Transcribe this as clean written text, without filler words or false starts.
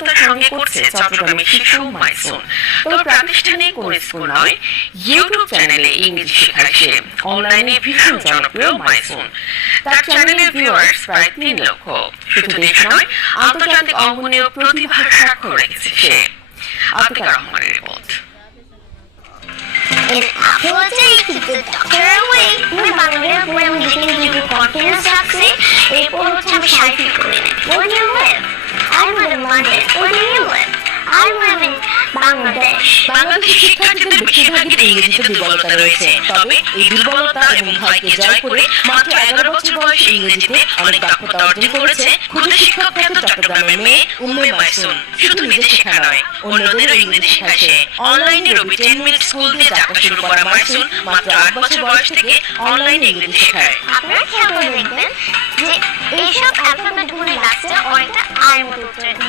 সফলতার সঙ্গে করছে চট্টগ্রামের শিশু মাইসুন। তবে প্রাতিষ্ঠানিক কোন স্কুল নয়, ইউটিউব চ্যানেলে ইংরেজি শেখায় সে। অনলাইনে ভীষণ জনপ্রিয় মাইসুন। তার চ্যানেলের ভিউয়ার্স প্রায় 3 লক্ষ। শুধু দেশ নয়, আন্তর্জাতিক অঙ্গনেও প্রতিভার স্বাক্ষর রেখেছে সে। আতিকা রহমানের report. In Apple Day, keep the doctor away. मैं बांग्ला बोले मुझे कि मुझे confidence रखते एक और मुझे हम शादी करें. Where do you live? I live in London. Where do you live? I live in Bangladesh. বাংলাদেশের শিক্ষার্থীদের বেশিরভাগই ইংরেজিতে দুর্বলতা রয়েছে। তবে এই দুর্বলতা এবং ভয়কে জয় করে মাত্র 11 বছর বয়সে ইংরেজিতে অনেক দক্ষতা অর্জন করেছে ক্ষুদে শিক্ষক খ্যাত চট্টগ্রামের মেয়ে উম্মে মাইসুন। শুধু নিজে শেখা নয়, অন্যদেরও ইংরেজি শেখায় সে। অনলাইনে রবি 10 মিনিট স্কুল দিয়ে যাত্রা শুরু করা মাইসুন মাত্র 8 বছর বয়স থেকে অনলাইনে ইংরেজি শেখায়। আপনারা খেয়াল করে দেখবেন যে এইসব অ্যালফাবেটগুলি লাস্টে অনেকটা আয়ের মতো উচ্চারণ